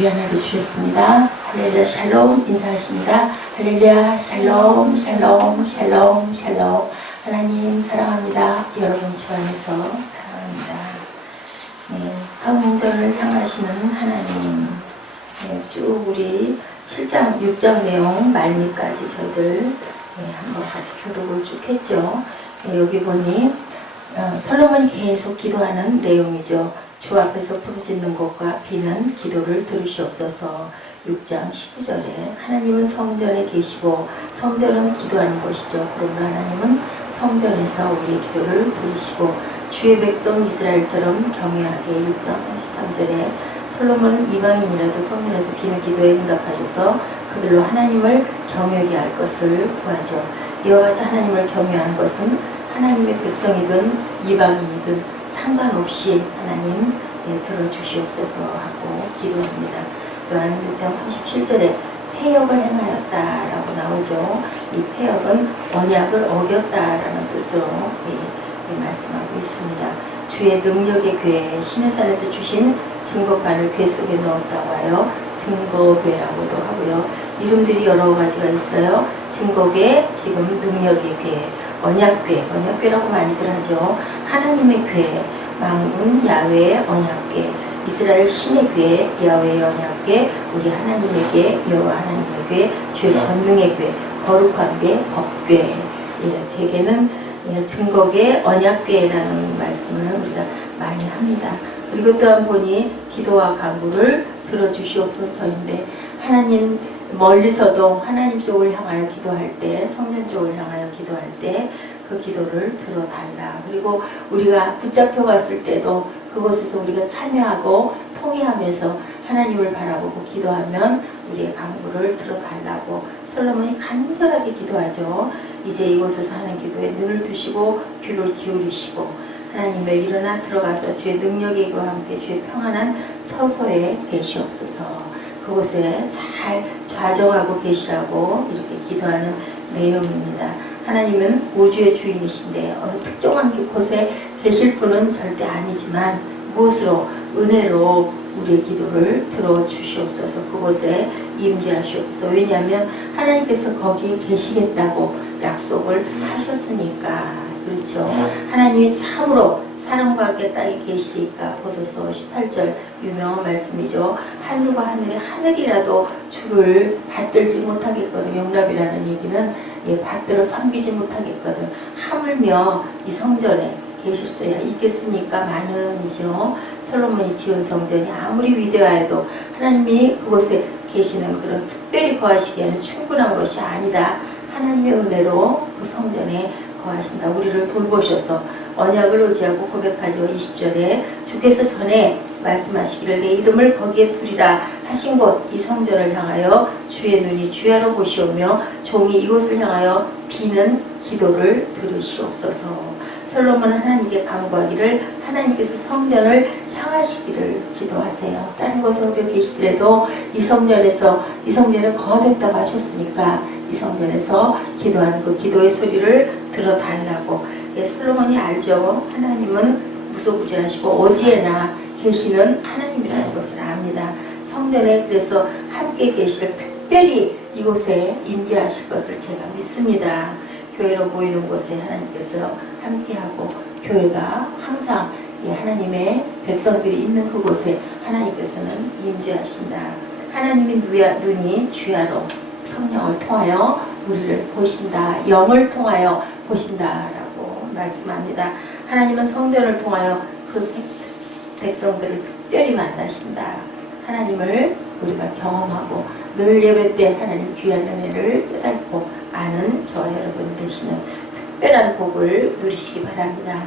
귀한 하루 주셨습니다. 할렐루야 샬롬 인사하십니다. 할렐루야 샬롬 샬롬 샬롬 샬롬. 하나님 사랑합니다. 여러분 주 안에서 사랑합니다. 네, 성전을 향하시는 하나님. 네, 쭉 우리 7장 6장 내용 말미까지 저희들 한번 같이 교독을 쭉 했죠. 여기 보니 솔로몬이 계속 기도하는 내용이죠. 주 앞에서 부르짖는 것과 비는 기도를 들으시옵소서. 6장 19절에 하나님은 성전에 계시고 성전은 기도하는 것이죠. 그러므로 하나님은 성전에서 우리의 기도를 들으시고 주의 백성 이스라엘처럼 경외하게. 6장 33절에 솔로몬은 이방인이라도 성전에서 비는 기도에 응답하셔서 그들로 하나님을 경외하게 할 것을 구하죠. 이와 같이 하나님을 경외하는 것은 하나님의 백성이든 이방인이든 상관없이 하나님 들어주시옵소서 하고 기도합니다. 또한 6장 37절에 폐역을 행하였다라고 나오죠. 이 폐역은 언약을 어겼다라는 뜻으로 말씀하고 있습니다. 주의 능력의 궤, 시내산에서 주신 증거판을 궤 속에 넣었다고 하여 증거궤라고도 하고요. 이름들이 여러 가지가 있어요. 증거궤, 지금 능력의 궤, 언약궤, 언약궤라고 많이들 하죠. 하나님의 궤, 만군 야훼의 언약궤, 이스라엘 신의 궤, 야훼의 언약궤, 우리 하나님에게 여호와 하나님의 궤, 주의 권능의 궤, 거룩한 궤, 법궤. 대개는 증거궤, 언약궤라는 말씀을 우리가 많이 합니다. 그리고 또한 보니 기도와 간구를 들어주시옵소서인데, 하나님 멀리서도 하나님 쪽을 향하여 기도할 때, 성전 쪽을 향하여 기도할 때 그 기도를 들어달라. 그리고 우리가 붙잡혀 갔을 때도 그곳에서 우리가 참여하고 통회하면서 하나님을 바라보고 기도하면 우리의 간구를 들어달라고 솔로몬이 간절하게 기도하죠. 이제 이곳에서 하는 기도에 눈을 두시고 귀를 기울이시고 하나님의 일어나 들어가서 주의 능력의 기와 함께 주의 평안한 처소에 계시옵소서. 그곳에 잘 좌정하고 계시라고 이렇게 기도하는 내용입니다. 하나님은 우주의 주인이신데 어느 특정한 곳에 계실 분은 절대 아니지만 무엇으로? 은혜로 우리의 기도를 들어주시옵소서. 그곳에 임재하시옵소서. 왜냐하면 하나님께서 거기에 계시겠다고 약속을 하셨으니까. 그렇죠. 하나님이 참으로 사랑과 함께 땅에 계시니까. 보소서 18절 유명한 말씀이죠. 하늘과 하늘의 하늘이라도 주를 받들지 못하겠거든. 용납이라는 얘기는 받들어 섬기지 못하겠거든. 하물며 이 성전에 계실 수야 있겠습니까? 많은이죠. 솔로몬이 지은 성전이 아무리 위대하여도 하나님이 그곳에 계시는 그런 특별히 거하시기에는 충분한 것이 아니다. 하나님의 은혜로 그 성전에 거하신다. 우리를 돌보셔서 언약을 의지하고 고백하죠. 20절에 주께서 전에 말씀하시기를 내 이름을 거기에 두리라 하신 곳 이 성전을 향하여 주의 눈이 주야로 보시오며 종이 이곳을 향하여 비는 기도를 들으시옵소서. 솔로몬은 하나님께 간구하기를 하나님께서 성전을 향하시기를 기도하세요. 다른 곳에 어디 계시더라도 이 성전에 거하겠다고 하셨으니까 이 성전에서 기도하는 그 기도의 소리를 들어달라고. 솔로몬이 알죠. 하나님은 무소부지하시고 어디에나 계시는 하나님이라는 것을 압니다. 성전에 그래서 함께 계실, 특별히 이곳에 임재하실 것을 제가 믿습니다. 교회로 모이는 곳에 하나님께서 함께하고 교회가 항상 하나님의 백성들이 있는 그곳에 하나님께서는 임재하신다. 하나님의 눈이 주야로 성령을 통하여 우리를 보신다. 영을 통하여 보신다라고 말씀합니다. 하나님은 성전을 통하여 그 백성들을 특별히 만나신다. 하나님을 우리가 경험하고 늘 예배 때 하나님 귀한 은혜를 깨닫고 아는 저와 여러분 되시는 특별한 복을 누리시기 바랍니다.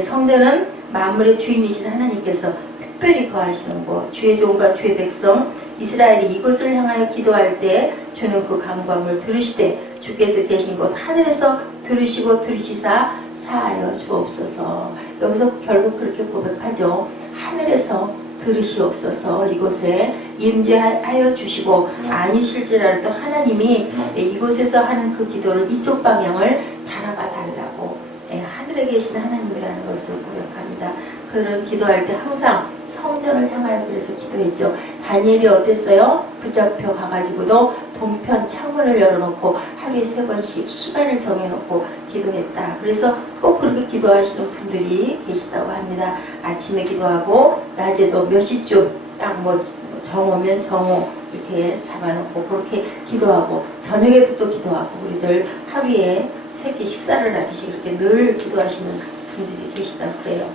성전은 만물의 주인이신 하나님께서 특별히 거하시는 곳, 주의 종과 주의 백성 이스라엘이 이곳을 향하여 기도할 때 주는 그 간구함을 들으시되 주께서 계신 곳 하늘에서 들으시고 들으시사 사하여 주옵소서. 여기서 결국 그렇게 고백하죠. 하늘에서 들으시옵소서. 이곳에 임재하여 주시고 아니실지라도 하나님이 이곳에서 하는 그 기도를 이쪽 방향을 바라봐 달라고 하늘에 계신 하나님이라는 것을 고백합니다. 그들은 기도할 때 항상 성전을 향하여 그래서 기도했죠. 다니엘이 어땠어요? 붙잡혀 가가지고도 동편 창문을 열어놓고 하루에 3번씩 시간을 정해놓고 기도했다. 그래서 꼭 그렇게 기도하시는 분들이 계시다고 합니다. 아침에 기도하고 낮에도 몇 시쯤 딱 뭐 정오면 정오 이렇게 잡아놓고 그렇게 기도하고 저녁에도 또 기도하고 우리들 하루에 3끼 식사를 하듯이 그렇게 늘 기도하시는 분들이 계시다고 그래요.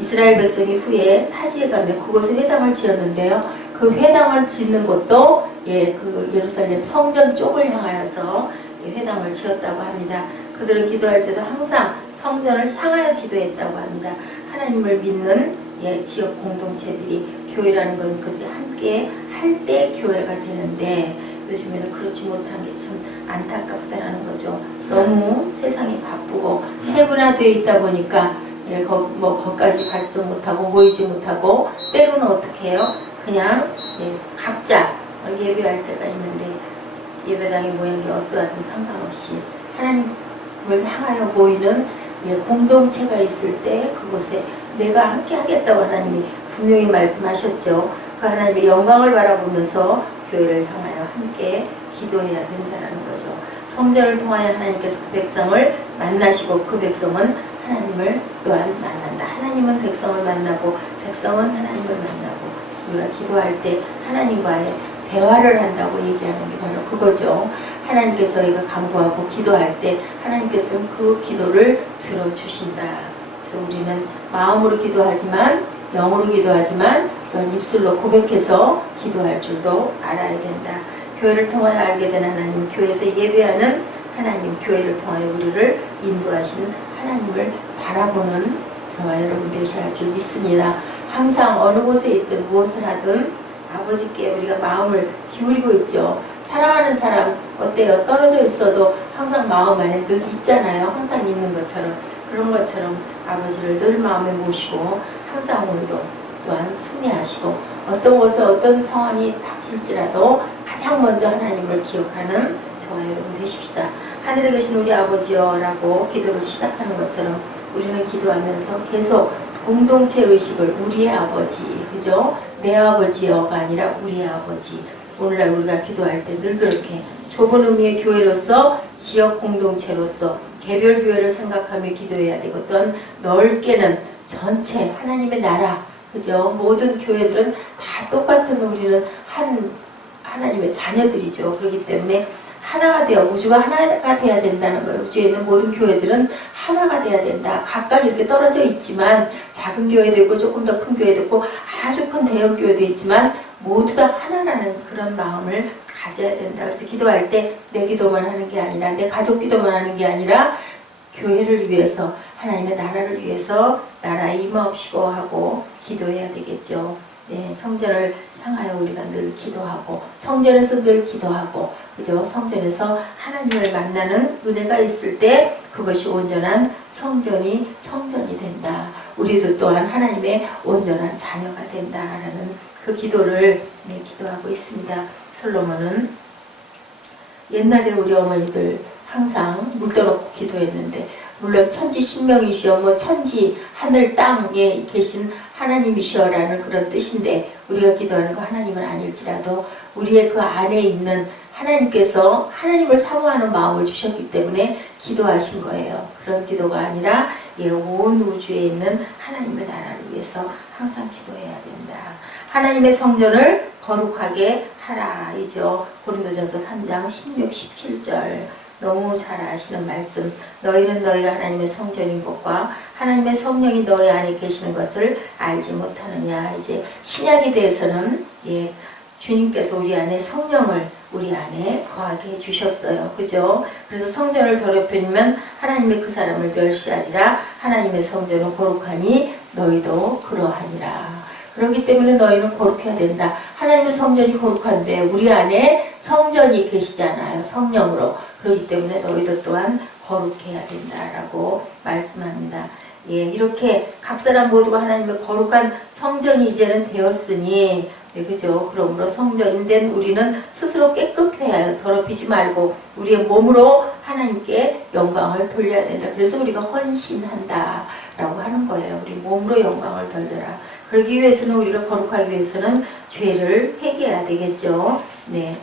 이스라엘 백성이 후에 타지에 가면 그곳에 회당을 지었는데요. 그 회당을 짓는 곳도 그 예루살렘 성전 쪽을 향하여서 회당을 지었다고 합니다. 그들은 기도할 때도 항상 성전을 향하여 기도했다고 합니다. 하나님을 믿는 지역 공동체들이 교회라는 건 그들이 함께 할 때 교회가 되는데 요즘에는 그렇지 못한 게 참 안타깝다라는 거죠. 너무 세상이 바쁘고 세분화되어 있다 보니까 거기까지 가지도 못하고 모이지 못하고 때로는 어떻게 해요? 그냥 각자 예배할 때가 있는데 예배당의 모양이 어떠하든 상관없이 하나님을 향하여 모이는 공동체가 있을 때 그곳에 내가 함께 하겠다고 하나님이 분명히 말씀하셨죠. 그 하나님의 영광을 바라보면서 교회를 향하여 함께 기도해야 된다는 거죠. 성전을 통하여 하나님께서 그 백성을 만나시고 그 백성은 하나님을 또한 만난다. 하나님은 백성을 만나고 백성은 하나님을 만나고 우리가 기도할 때 하나님과의 대화를 한다고 얘기하는 게 바로 그거죠. 하나님께서 저희가 간구하고 기도할 때 하나님께서는 그 기도를 들어주신다. 그래서 우리는 마음으로 기도하지만 영으로 기도하지만 또한 입술로 고백해서 기도할 줄도 알아야 된다. 교회를 통하여 알게 된 하나님, 교회에서 예배하는 하나님, 교회를 통하여 우리를 인도하시는 하나님을 바라보는 저와 여러분 되셔야 할 줄 믿습니다. 항상 어느 곳에 있든 무엇을 하든 아버지께 우리가 마음을 기울이고 있죠. 사랑하는 사람 어때요? 떨어져 있어도 항상 마음 안에 늘 있잖아요. 항상 있는 것처럼. 그런 것처럼 아버지를 늘 마음에 모시고 항상 오늘도 또한 승리하시고 어떤 곳에 어떤 상황이 닥칠지라도 가장 먼저 하나님을 기억하는 저와 여러분 되십시다. 하늘에 계신 우리 아버지여 라고 기도를 시작하는 것처럼 우리는 기도하면서 계속 공동체 의식을 우리의 아버지, 그죠? 내 아버지여가 아니라 우리의 아버지. 오늘날 우리가 기도할 때 늘 그렇게 좁은 의미의 교회로서 지역 공동체로서 개별 교회를 생각하며 기도해야 되고 또한 넓게는 전체 하나님의 나라, 그죠? 모든 교회들은 다 똑같은 우리는 하나님의 자녀들이죠. 그렇기 때문에 하나가 되어 우주가 하나가 돼야 된다는 거예요. 우주에 있는 모든 교회들은 하나가 돼야 된다. 각각 이렇게 떨어져 있지만 작은 교회도 있고 조금 더 큰 교회도 있고 아주 큰 대형 교회도 있지만 모두 다 하나라는 그런 마음을 가져야 된다. 그래서 기도할 때 내 기도만 하는 게 아니라 내 가족 기도만 하는 게 아니라 교회를 위해서 하나님의 나라를 위해서 나라에 임하옵시고 하고 기도해야 되겠죠. 성전을 향하여 우리가 늘 기도하고 성전에서 늘 기도하고 그죠? 성전에서 하나님을 만나는 은혜가 있을 때 그것이 온전한 성전이 된다. 우리도 또한 하나님의 온전한 자녀가 된다라는 그 기도를 기도하고 있습니다. 솔로몬은 옛날에 우리 어머니들 항상 물 떠놓고 기도했는데 물론 천지 신명이시여 천지 하늘 땅에 계신 하나님이시여라는 그런 뜻인데 우리가 기도하는 거 하나님은 아닐지라도 우리의 그 안에 있는 하나님께서 하나님을 사모하는 마음을 주셨기 때문에 기도하신 거예요. 그런 기도가 아니라 온 우주에 있는 하나님의 나라를 위해서 항상 기도해야 된다. 하나님의 성전을 거룩하게 하라 이죠. 고린도전서 3장 16, 17절 너무 잘 아시는 말씀. 너희는 너희가 하나님의 성전인 것과 하나님의 성령이 너희 안에 계시는 것을 알지 못하느냐. 이제 신약에 대해서는 주님께서 우리 안에 성령을 우리 안에 거하게 해주셨어요. 그죠? 그래서 성전을 더럽히면 하나님의 그 사람을 멸시하리라. 하나님의 성전은 거룩하니 너희도 그러하니라. 그렇기 때문에 너희는 거룩해야 된다. 하나님의 성전이 거룩한데 우리 안에 성전이 계시잖아요. 성령으로. 그렇기 때문에 너희도 또한 거룩해야 된다라고 말씀합니다. 이렇게 각 사람 모두가 하나님의 거룩한 성전이 이제는 되었으니 그죠? 그러므로 성전인 된 우리는 스스로 깨끗해야 해요. 더럽히지 말고 우리의 몸으로 하나님께 영광을 돌려야 된다. 그래서 우리가 헌신한다. 라고 하는 거예요. 우리 몸으로 영광을 돌려라. 그러기 위해서는, 우리가 거룩하기 위해서는 죄를 회개해야 되겠죠. 네.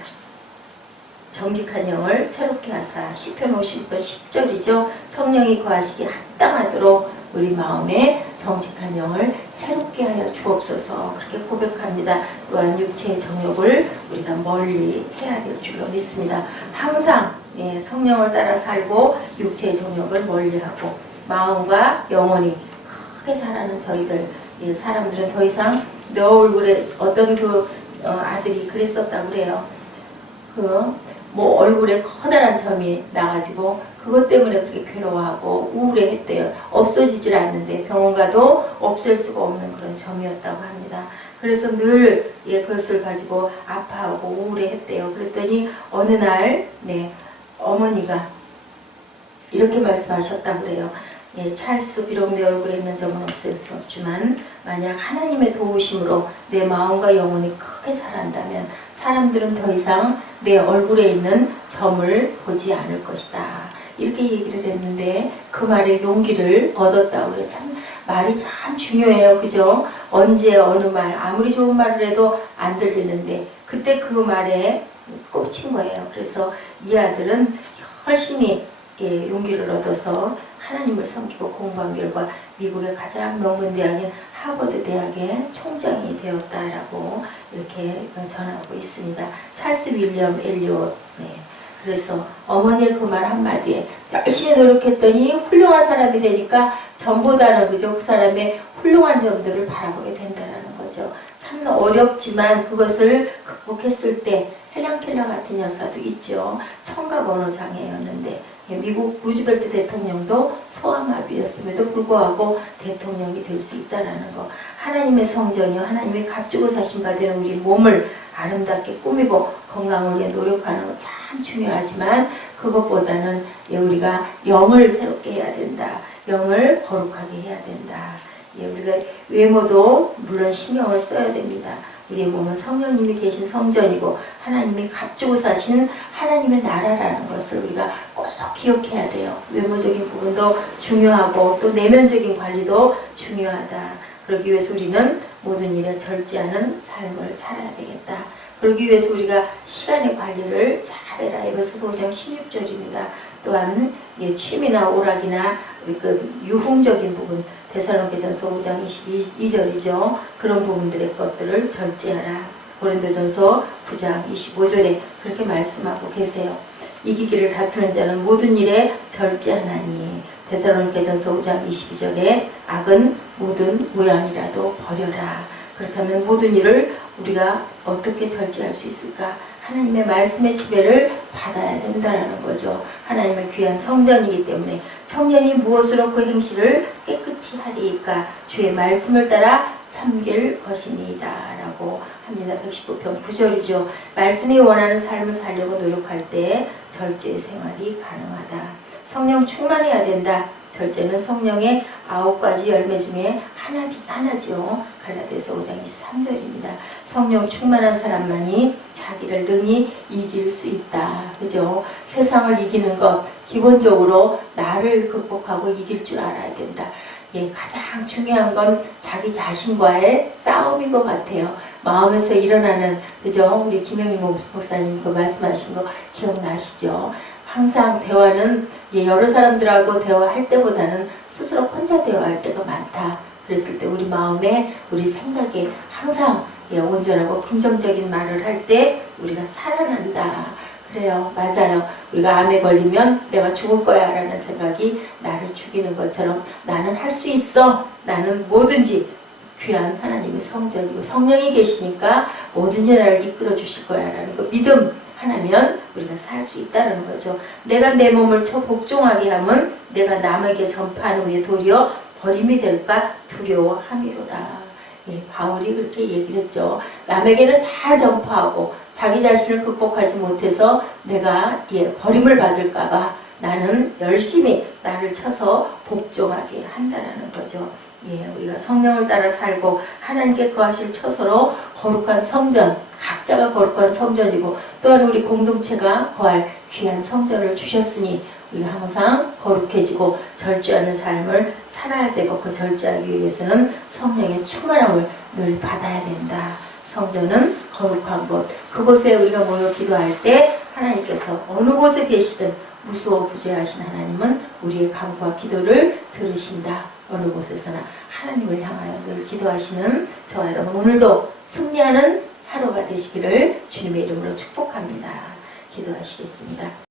정직한 영을 새롭게 하사. 시편 50편 10절이죠. 성령이 거하시기 합당하도록 우리 마음에 정직한 영을 새롭게 하여 주옵소서. 그렇게 고백합니다. 또한 육체의 정욕을 우리가 멀리 해야 될 줄로 믿습니다. 항상 성령을 따라 살고 육체의 정욕을 멀리하고 마음과 영혼이 크게 자라는 저희들, 사람들은 더 이상 내 얼굴에, 어떤 아들이 그랬었다고 그래요. 얼굴에 커다란 점이 나가지고 그것 때문에 그렇게 괴로워하고 우울해했대요. 없어지질 않는데 병원 가도 없앨 수가 없는 그런 점이었다고 합니다. 그래서 늘 그것을 가지고 아파하고 우울해했대요. 그랬더니 어느 날 어머니가 이렇게 말씀하셨다고 그래요. 찰스, 비록 내 얼굴에 있는 점은 없앨 수 없지만 만약 하나님의 도우심으로 내 마음과 영혼이 크게 자란다면 사람들은 더 이상 내 얼굴에 있는 점을 보지 않을 것이다. 이렇게 얘기를 했는데 그 말에 용기를 얻었다고 그래요. 참 말이 참 중요해요. 그죠? 언제 어느 말, 아무리 좋은 말을 해도 안 들리는데 그때 그 말에 꽂힌 거예요. 그래서 이 아들은 열심히 용기를 얻어서 하나님을 섬기고 공부한 결과 미국의 가장 명문 대학인 하버드 대학의 총장이 되었다라고 이렇게 전하고 있습니다. 찰스 윌리엄 엘리엇. 그래서 어머니의 그 말 한마디에 열심히 노력했더니 훌륭한 사람이 되니까 전보다는 그저 그 사람의 훌륭한 점들을 바라보게 된다는 거죠. 참 어렵지만 그것을 극복했을 때 헬런 켈러 같은 여사도 있죠. 청각 언어 장애였는데 미국 루즈벨트 대통령도 소아마비였음에도 불구하고 대통령이 될 수 있다라는 거. 하나님의 성전이요, 하나님의 값주고 사신 바 되는 우리 몸을 아름답게 꾸미고 건강을 위해 노력하는 거 참 중요하지만 그것보다는 우리가 영을 새롭게 해야 된다. 영을 거룩하게 해야 된다. 우리가 외모도 물론 신경을 써야 됩니다. 우리의 몸은 성령님이 계신 성전이고 하나님이 값주고 사신 하나님의 나라라는 것을 우리가 꼭 기억해야 돼요. 외모적인 부분도 중요하고 또 내면적인 관리도 중요하다. 그러기 위해서 우리는 모든 일에 절제하는 삶을 살아야 되겠다. 그러기 위해서 우리가 시간의 관리를 잘해라. 에베소서 5장 16절입니다. 또한 취미나 오락이나 유흥적인 부분, 데살로니가전서 5장 22절이죠. 그런 부분들의 것들을 절제하라. 고린도전서 9장 25절에 그렇게 말씀하고 계세요. 이기기를 다투는 자는 모든 일에 절제하나니. 데살로니가전서 5장 22절에 악은 모든 모양이라도 버려라. 그렇다면 모든 일을 우리가 어떻게 절제할 수 있을까? 하나님의 말씀의 지배를 받아야 된다는 거죠. 하나님의 귀한 성전이기 때문에 청년이 무엇으로 그 행실을 깨끗이 하리이까? 주의 말씀을 따라 삼길 것이니이다 라고 합니다. 119편 9절이죠. 말씀이 원하는 삶을 살려고 노력할 때 절제의 생활이 가능하다. 성령 충만해야 된다. 절제는 성령의 9가지 열매 중에 하나죠. 갈라디아서 5장 23절입니다. 성령 충만한 사람만이 자기를 능히 이길 수 있다. 그죠? 세상을 이기는 것, 기본적으로 나를 극복하고 이길 줄 알아야 된다. 가장 중요한 건 자기 자신과의 싸움인 것 같아요. 마음에서 일어나는, 그죠? 우리 김영희 목사님 그 말씀하신 거 기억나시죠? 항상 대화는 여러 사람들하고 대화할 때보다는 스스로 혼자 대화할 때가 많다. 그랬을 때 우리 마음에, 우리 생각에 항상 온전하고 긍정적인 말을 할 때 우리가 살아난다. 그래요. 맞아요. 우리가 암에 걸리면 내가 죽을 거야 라는 생각이 나를 죽이는 것처럼 나는 할 수 있어. 나는 뭐든지 귀한 하나님의 성전이고 성령이 계시니까 뭐든지 나를 이끌어 주실 거야 라는 그 믿음 하나면 우리가 살 수 있다는 거죠. 내가 내 몸을 복종하게 하면 내가 남에게 전파한 후에 도리어 버림이 될까 두려워함이로다. 바울이 그렇게 얘기를 했죠. 남에게는 잘 전파하고 자기 자신을 극복하지 못해서 내가 버림을 받을까봐 나는 열심히 나를 쳐서 복종하게 한다는 거죠. 우리가 성령을 따라 살고 하나님께 거하실 처소로 거룩한 성전, 각자가 거룩한 성전이고 또한 우리 공동체가 거할 귀한 성전을 주셨으니 우리가 항상 거룩해지고 절제하는 삶을 살아야 되고, 그 절제하기 위해서는 성령의 충만함을 늘 받아야 된다. 성전은 거룩한 곳, 그곳에 우리가 모여 기도할 때 하나님께서 어느 곳에 계시든 무수부재하신 하나님은 우리의 간구와 기도를 들으신다. 어느 곳에서나 하나님을 향하여 늘 기도하시는 저와 여러분, 오늘도 승리하는 하루가 되시기를 주님의 이름으로 축복합니다. 기도하시겠습니다.